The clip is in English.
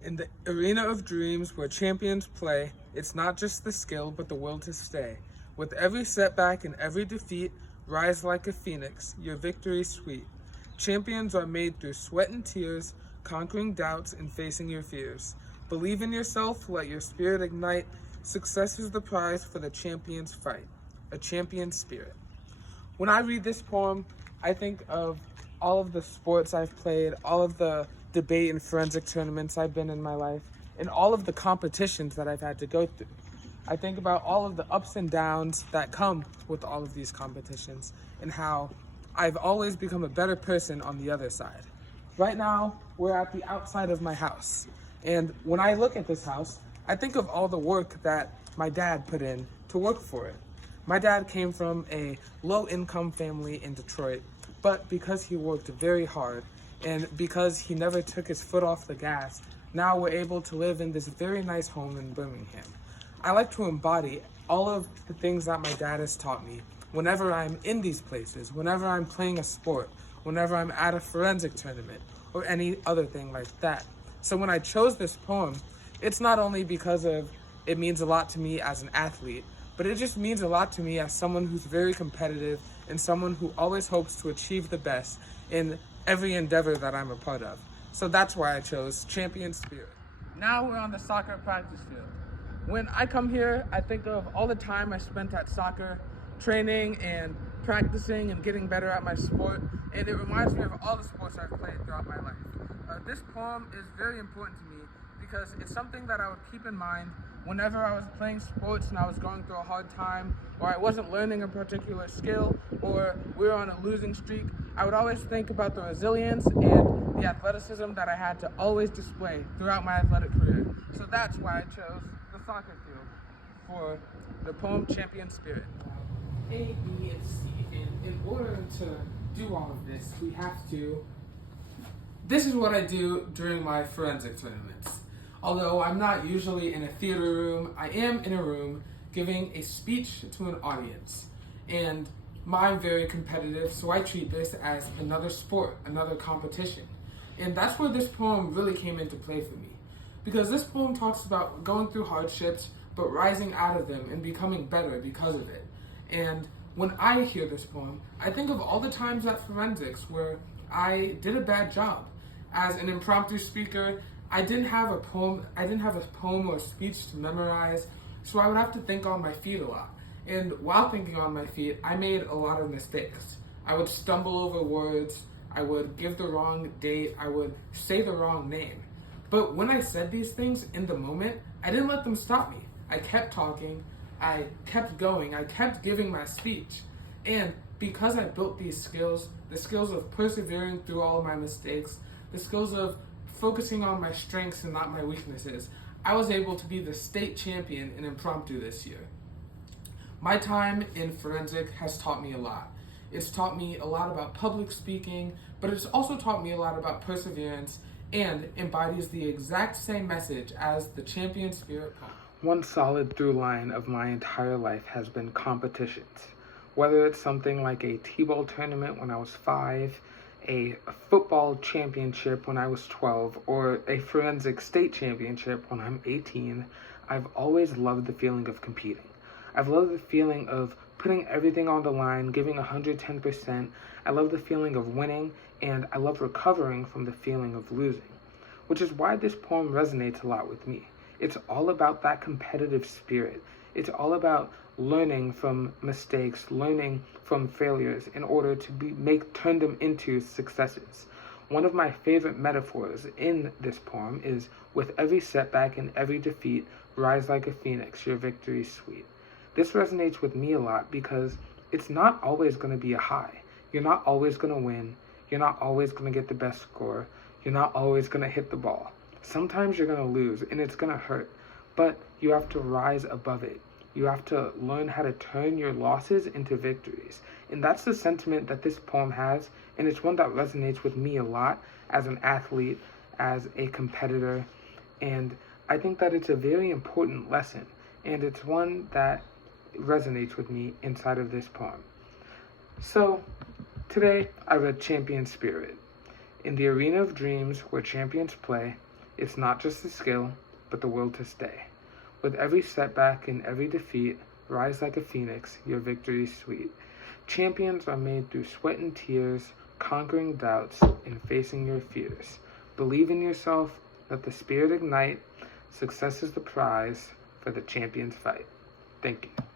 In the arena of dreams where champions play, it's not just the skill but the will to stay. With every setback and every defeat, rise like a phoenix, your victory sweet. Champions are made through sweat and tears, conquering doubts and facing your fears. Believe in yourself, let your spirit ignite. Success is the prize for the champion's fight. A champion spirit. When I read this poem, I think of all of the sports I've played, all of the debate and forensic tournaments I've been in my life, and all of the competitions that I've had to go through. I think about all of the ups and downs that come with all of these competitions and how I've always become a better person on the other side. Right now, we're at the outside of my house. And when I look at this house, I think of all the work that my dad put in to work for it. My dad came from a low-income family in Detroit, but because he worked very hard and because he never took his foot off the gas, now we're able to live in this very nice home in Birmingham. I like to embody all of the things that my dad has taught me whenever I'm in these places, whenever I'm playing a sport, whenever I'm at a forensic tournament, or any other thing like that. So when I chose this poem, it's not only because of it means a lot to me as an athlete, but it just means a lot to me as someone who's very competitive and someone who always hopes to achieve the best in every endeavor that I'm a part of. So that's why I chose Champion Spirit. Now we're on the soccer practice field. When I come here, I think of all the time I spent at soccer, training and practicing and getting better at my sport, and it reminds me of all the sports I've played throughout my life. This poem is very important to me because it's something that I would keep in mind whenever I was playing sports and I was going through a hard time, or I wasn't learning a particular skill, or we were on a losing streak. I would always think about the resilience and the athleticism that I had to always display throughout my athletic career. So that's why I chose the soccer field for the poem Champion Spirit. A, B, and C. And in order to do all of this, we have to. This is what I do during my forensic tournaments. Although I'm not usually in a theater room, I am in a room giving a speech to an audience. And I'm very competitive, so I treat this as another sport, another competition. And that's where this poem really came into play for me. Because this poem talks about going through hardships, but rising out of them and becoming better because of it. And when I hear this poem, I think of all the times at forensics where I did a bad job. As an impromptu speaker, I didn't have a poem or a speech to memorize, so I would have to think on my feet a lot. And while thinking on my feet, I made a lot of mistakes. I would stumble over words, I would give the wrong date, I would say the wrong name. But when I said these things in the moment, I didn't let them stop me. I kept talking, I kept going, I kept giving my speech. And because I built these skills, the skills of persevering through all of my mistakes, the skills of focusing on my strengths and not my weaknesses, I was able to be the state champion in impromptu this year. My time in forensic has taught me a lot. It's taught me a lot about public speaking, but it's also taught me a lot about perseverance and embodies the exact same message as the Champion Spirit poem. One solid through line of my entire life has been competitions. Whether it's something like a T-ball tournament when I was 5, a football championship when I was 12, or a forensic state championship when I'm 18, I've always loved the feeling of competing. I've loved the feeling of putting everything on the line, giving 110%. I love the feeling of winning, and I love recovering from the feeling of losing, which is why this poem resonates a lot with me. It's all about that competitive spirit. It's all about learning from mistakes, learning from failures in order to turn them into successes. One of my favorite metaphors in this poem is, with every setback and every defeat, rise like a phoenix, your victory sweet. This resonates with me a lot because it's not always going to be a high. You're not always going to win. You're not always going to get the best score. You're not always going to hit the ball. Sometimes you're going to lose and it's going to hurt, but you have to rise above it. You have to learn how to turn your losses into victories. And that's the sentiment that this poem has, and it's one that resonates with me a lot as an athlete, as a competitor, and I think that it's a very important lesson, and it's one that resonates with me inside of this poem. So, today I read Champion Spirit. In the arena of dreams where champions play, It's not just the skill, but the will to stay. With every setback and every defeat, rise like a phoenix, your victory is sweet. Champions are made through sweat and tears, conquering doubts and facing your fears. Believe in yourself, let the spirit ignite. Success is the prize for the champion's fight. Thank you.